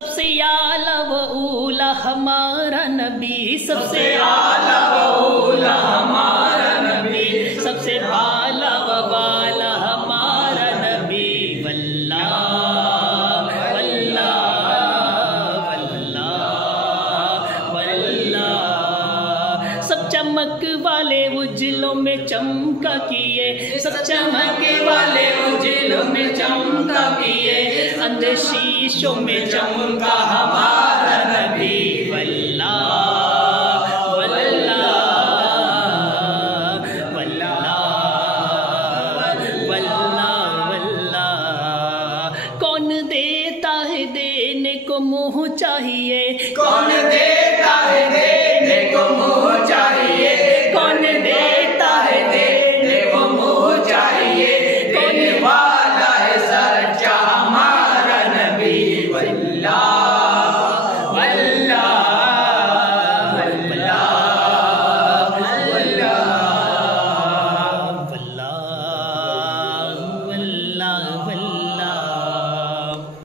سب سے اعلیٰ و اولا ہمارا نبی، سب سے اعلیٰ و اولا ہمارا نبی، سب سے بالا و بالا ہمارا نبی، واللہ واللہ واللہ واللہ۔ سب چمک والے اجلوں میں چمکا کیے، سب چمک والے اجلوں میں چمکا کیے، اندر شیشوں میں چمکا ہمارا نبی، واللہ واللہ واللہ واللہ واللہ۔ کون دیتا ہے دینے کو منہ چاہیے، کون دیتا ہے دینے کو منہ چاہیے، کون دیتا ہے دینے کو منہ چاہیے، دینے والا ہے سچا ہمارا نبی، واللہ